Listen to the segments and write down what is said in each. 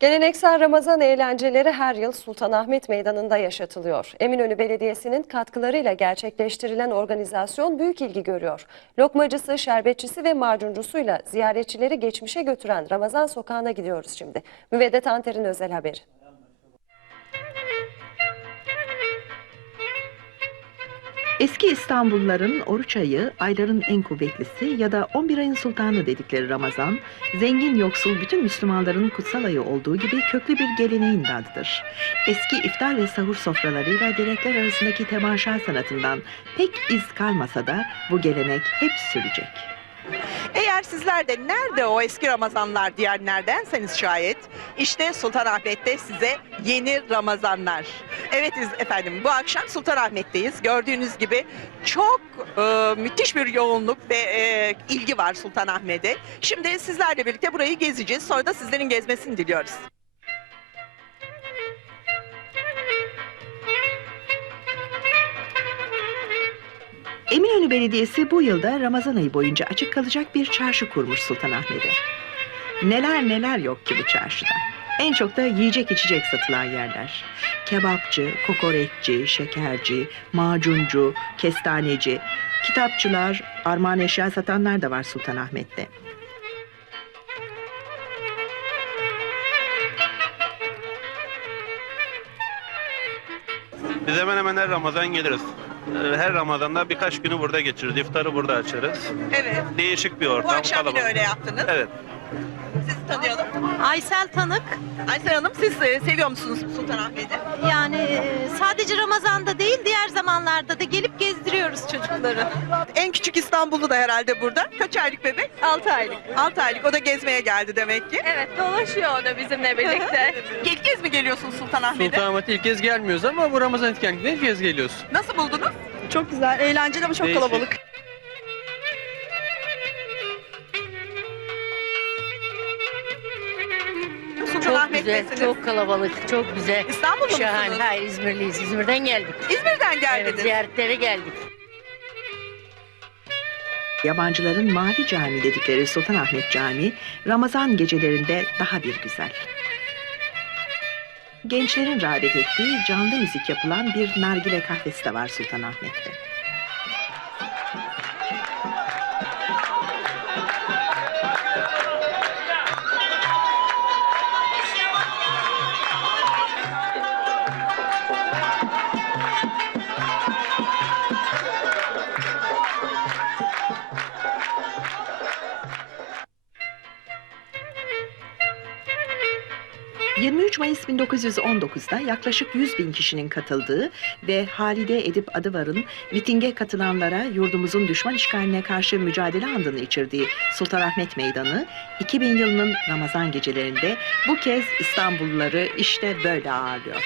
Geleneksel Ramazan eğlenceleri her yıl Sultanahmet Meydanı'nda yaşatılıyor. Eminönü Belediyesi'nin katkılarıyla gerçekleştirilen organizasyon büyük ilgi görüyor. Lokmacısı, şerbetçisi ve macuncusuyla ziyaretçileri geçmişe götüren Ramazan Sokağı'na gidiyoruz şimdi. Müveddet Anter'in özel haberi. Eski İstanbulluların oruç ayı, ayların en kuvvetlisi ya da 11 ayın sultanı dedikleri Ramazan, zengin yoksul bütün Müslümanların kutsal ayı olduğu gibi köklü bir geleneğin adıdır. Eski iftar ve sahur sofralarıyla direkler arasındaki temaşa sanatından pek iz kalmasa da bu gelenek hep sürecek. Eğer sizler de nerede o eski Ramazanlar diyenlerdenseniz şayet işte Sultanahmet'te size yeni Ramazanlar. Evet efendim bu akşam Sultanahmet'teyiz. Gördüğünüz gibi çok e, müthiş bir yoğunluk ve e, ilgi var Sultanahmet'e. Şimdi sizlerle birlikte burayı gezeceğiz. Sonra da sizlerin gezmesini diliyoruz. Eminönü Belediyesi bu yılda Ramazan ayı boyunca açık kalacak bir çarşı kurmuş Sultanahmet'e. Neler neler yok ki bu çarşıda. En çok da yiyecek içecek satılan yerler. Kebapçı, kokoreççi, şekerci, macuncu, kestaneci, kitapçılar, armağan eşya satanlar da var Sultanahmet'te. Biz hemen hemen her Ramazan geliriz. Ee, Her Ramazan'da birkaç günü burada geçiririz. İftarı burada açarız. Evet. Değişik bir Bu ortam. akşam yine kalabalık. öyle yaptınız. Evet. Sizi tanıyalım. Aysel Tanık. Aysel Hanım siz e, seviyor musunuz Sultanahmet'i? Yani e, sadece Ramazan'da değil diğer zamanlarda da gelip gezdiriyoruz çocukları. En küçük İstanbullu da herhalde burada. Kaç aylık bebek? 6 aylık. 6 aylık. O da gezmeye geldi demek ki. Evet dolaşıyor o da bizimle birlikte. İlk kez mi geliyorsun Sultanahmet'e? Sultanahmet'e ilk kez gelmiyoruz ama bu Ramazan etkinliğine ilk kez geliyoruz. Nasıl buldunuz? Çok güzel, eğlenceli ama çok Değişik. kalabalık. Çok güzel, Sultanahmet'tesiniz. çok kalabalık, çok güzel. İstanbul'da Şahane. mısınız? Hayır, İzmirliyiz. İzmir'den geldik. İzmir'den Evet, geldiniz. ziyaretlere geldik. Yabancıların Mavi Cami dedikleri Sultanahmet Camii, Ramazan gecelerinde daha bir güzel. Gençlerin rağbet ettiği canlı müzik yapılan bir nargile kahvesi de var Sultanahmet'te. ...23 Mayıs 1919'da yaklaşık 100 bin kişinin katıldığı ve Halide Edip Adıvar'ın mitinge katılanlara yurdumuzun düşman işgaline karşı mücadele andını içirdiği Sultanahmet Meydanı... ...2000 yılının Ramazan gecelerinde bu kez İstanbulluları işte böyle ağırlıyor.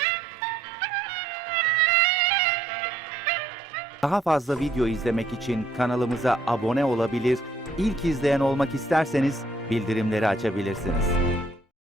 Daha fazla video izlemek için kanalımıza abone olabilir, ilk izleyen olmak isterseniz bildirimleri açabilirsiniz.